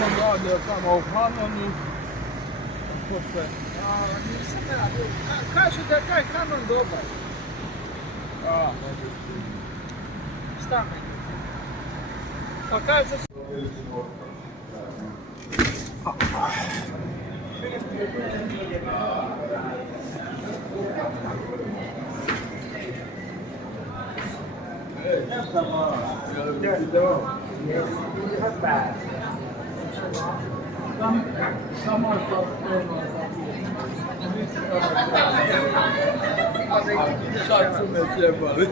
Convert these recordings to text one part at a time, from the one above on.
sam radio tamo u Hanonu. Nisam radio. Kažu da je taj Hanon dobar. Šta međutim? Pa kažu... Sad su me sjebali.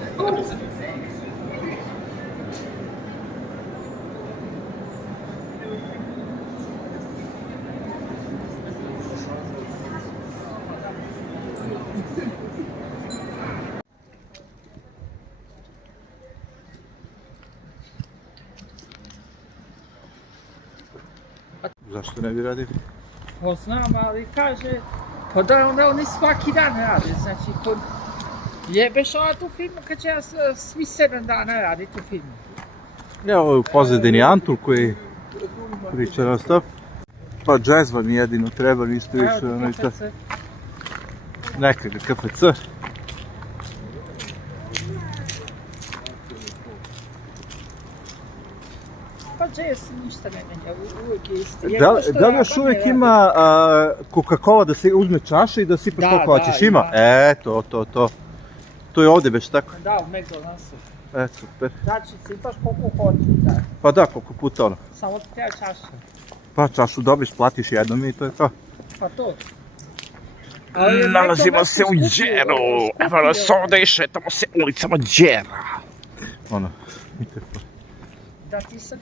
Zašto ne bi radio? Pa znam, ali kaže, pa da onda oni svaki dan rade, znači kod... Jebeš ona tu firmu kad će ja svi 7 dana raditi u firmu. Ja, ovo je u pozadini Antul koji priča na stop. Pa džez vam jedino treba, niste više ono i to. Nekakav KFC. Pa jazz ništa ne menja, uvijek je isti. Da li još uvijek ima Coca-Cola da se uzme čaša i da sipaš koliko hoćeš? Ima? To. To je ovdje već tako? Da, u McDonald'su. Super. Znači, sipaš koliko hoćeš, da. Pa da, koliko puta ono. Samo ti treba čaša. Pa čašu dobiš, platiš jednom i to je to. Pa to. Nalazimo se u Đeru, evo nas ovdje i šetamo se ulicama Đera. Ono, vidite to. Da ti sad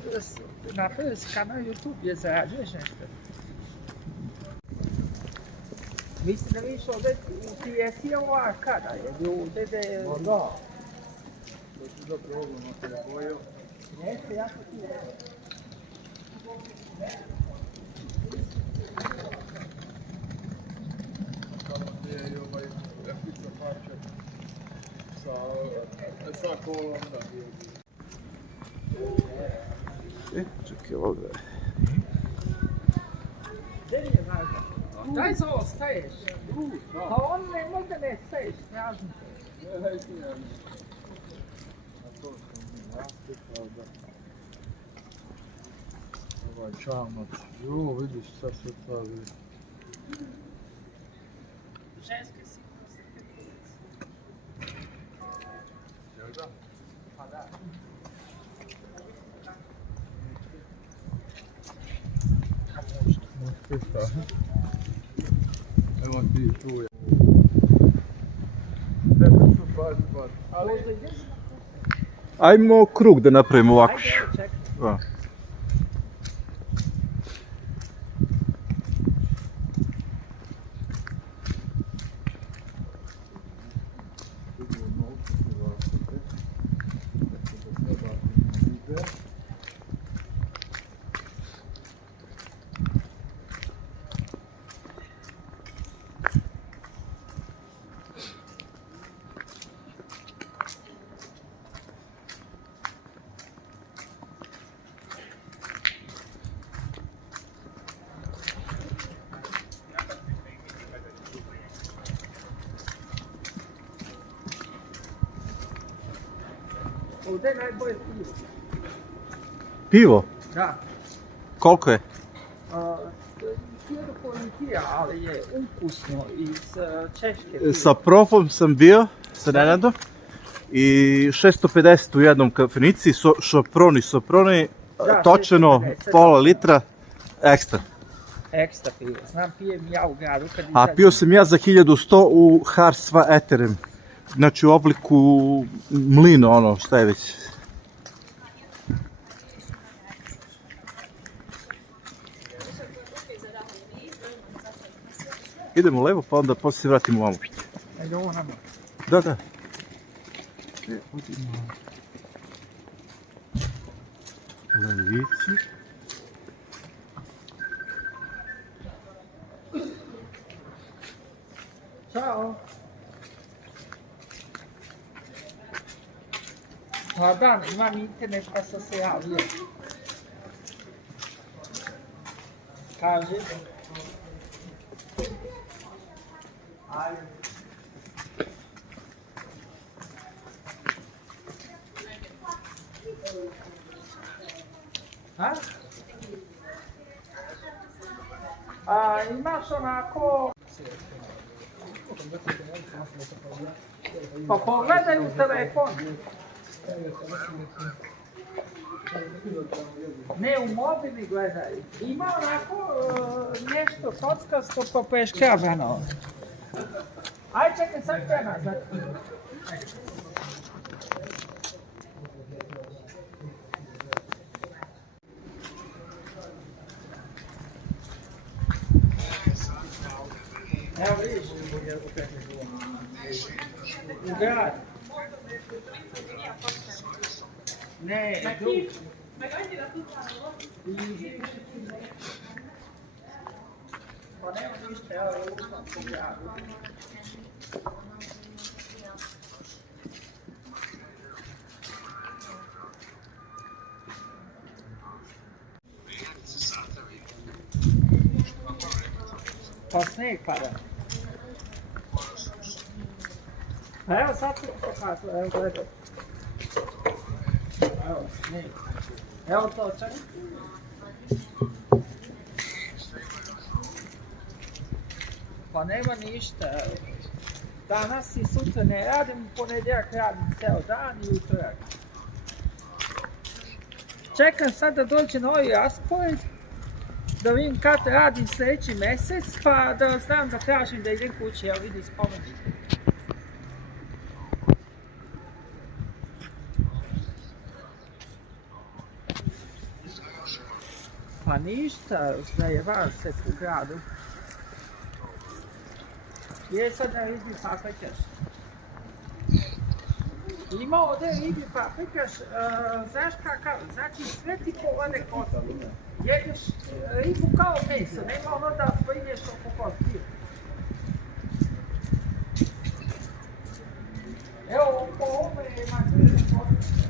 napraviš kanal YouTube gdje zarađuješ nešto. Mislim da vidiš ovdje ti jesi ovo arkada, jer ovdje je... Da. Da ću da probam ako je bojio. Jeste, jako ti je. Tamo gdje je i ovaj pizza parčak sa kolom da bio. Čekaj ovdje. Gdje je važno? Daj za ovo staješ. Pa on ne možda ne staješ, tražim te. Ovaj čamac, jo vidiš šta se pravi. Ženske sigurno se pekulice. Jel da? Pa da. Evo ti tu je. Ali... Ajmo krug da napravimo ovako. Ajde, čekaj. Ovdje je najbolje pivo. Pivo? Da. Koliko je? 1000 litija, ali je ukusno iz Češke pivo. Sa profom sam bio, sa Nenadom. I 650 u jednom kafenici, soproni, točeno, pola litra, ekstra. Ekstra pivo, znam pijem ja u gradu kad A pio sam ja za 1100 u Harsva Eterem. Znači u obliku mlina, ono, šta je već. Idemo levo, pa onda poslije se vratimo ovamo. Ajde ovo nama. Da. Levici. Ćao. Pa da, imam internet pa sam se javio. Kaži. Ha? Imaš onako... Pa pogledaj u telefon. Ne, u mobili gledaj. Ima onako nešto kockasto po peškavano. Aj čekaj, sad ću ja nazad. Evo vidiš. U grad. Ne, tu. Pa nema ništa, evo je ušla po gradu. Pa snijeg pada. A evo sad ću pokazati, evo gledaj. Evo snijeg. Evo to čak. Pa nema ništa. Danas i sutra ne radim, ponedjeljak radim ceo dan i utorak. Čekam sad da dođe novi raspored, da vidim kad radim sljedeći mjesec, pa da znam da tražim da idem kući, evo vidi spomenik. Pa ništa, zajebaš se u gradu. Je sad da ribi paprikaš. Ima ovdje ribi paprikaš, znaš kakav, znači sve ti povode kosti. Jedeš ribu kao meso, nema ono da sprinješ oko kosti. Evo, po ovome je mačine kosti.